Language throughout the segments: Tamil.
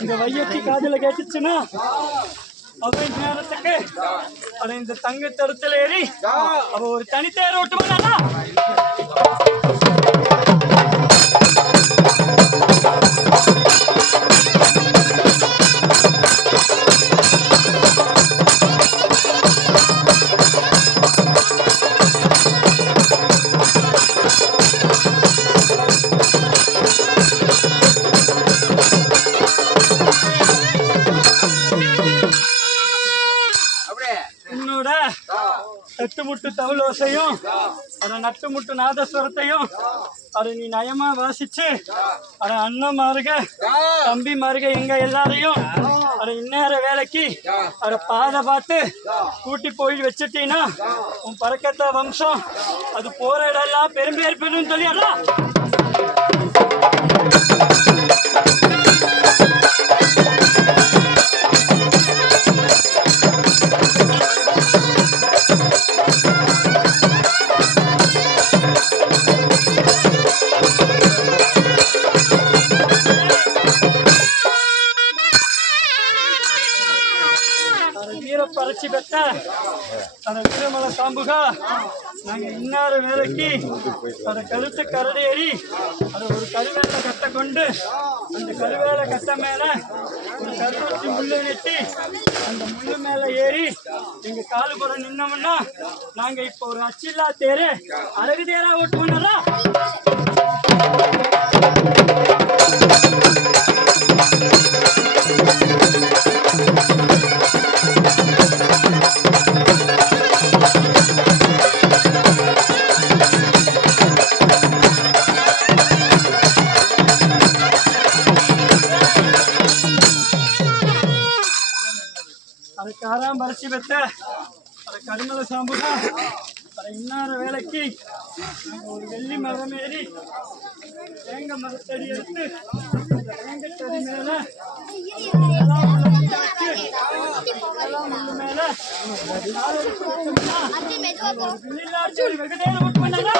இந்த வையத்தி காதுல கேட்டுச்சுன்னா அவை நேரத்துக்கு இந்த தங்க தருத்துல ஏறி அவ ஒரு தனித்தேர் ஓட்டுவானா. தட்டுமுட்டு தவளோசையும் நட்டுமுட்டு நாதஸ்வரத்தையும் நீ நயமா வாசிச்சு அண்ணன் மாருக தம்பி மாருக எங்க எல்லாரையும் இந்நேர வேலைக்கு பாதை பார்த்து கூட்டி போய் வச்சுட்டீங்கன்னா உன் பறக்கத்த வம்சம் அது போற இடம்லாம் பெரும்பேர் பெரும் சொல்லிடலாம். பறிச்சு பெற்ற வீரமலை சாம்புகா நாங்க இன்னார வேலைக்கு கழுத்து கரடேறி ஒரு கருவேலை கட்டை கொண்டு அந்த கருவேலை கட்டை மேல ஒரு கருவத்தி முள்ளு நெட்டி அந்த முள்ளு மேல ஏறி எங்க காலுப்புற நின்னோம்னா நாங்க இப்ப ஒரு அச்சில்லா தேரு அழகு தேரா ஓட்டுவோம்னா. பறிச்சு பெற்ற கருமலை சாம்புகா இன்னார வேலைக்கு ஒரு வெள்ளி மரம் ஏறி தேங்க மரத்தடி எடுத்து தேங்கத்தடி மேல மேல வெகு நேரம் ஓட்டு பண்ணா.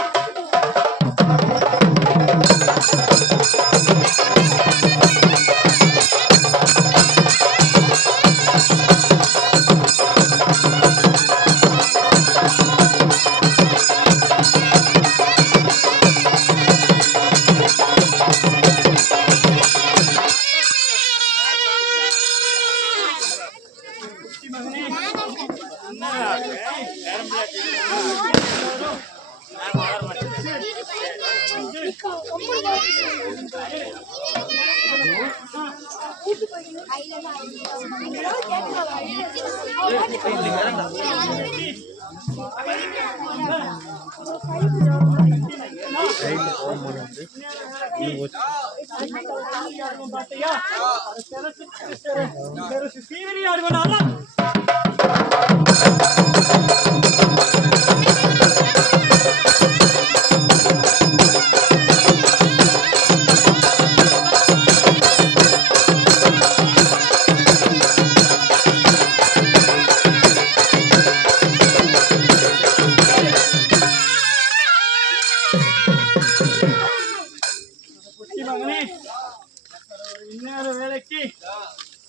இந்நேர வேலைக்கு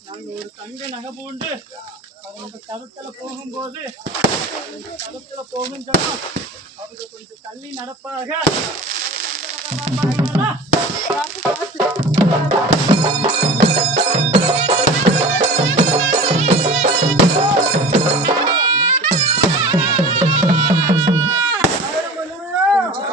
நாங்க ஒரு தங்க நகை பூண்டு அந்த தரத்துல போகும்போது தரத்துல போகும் சொன்னோம். அவங்க கொஞ்சம் தள்ளி நடப்பாக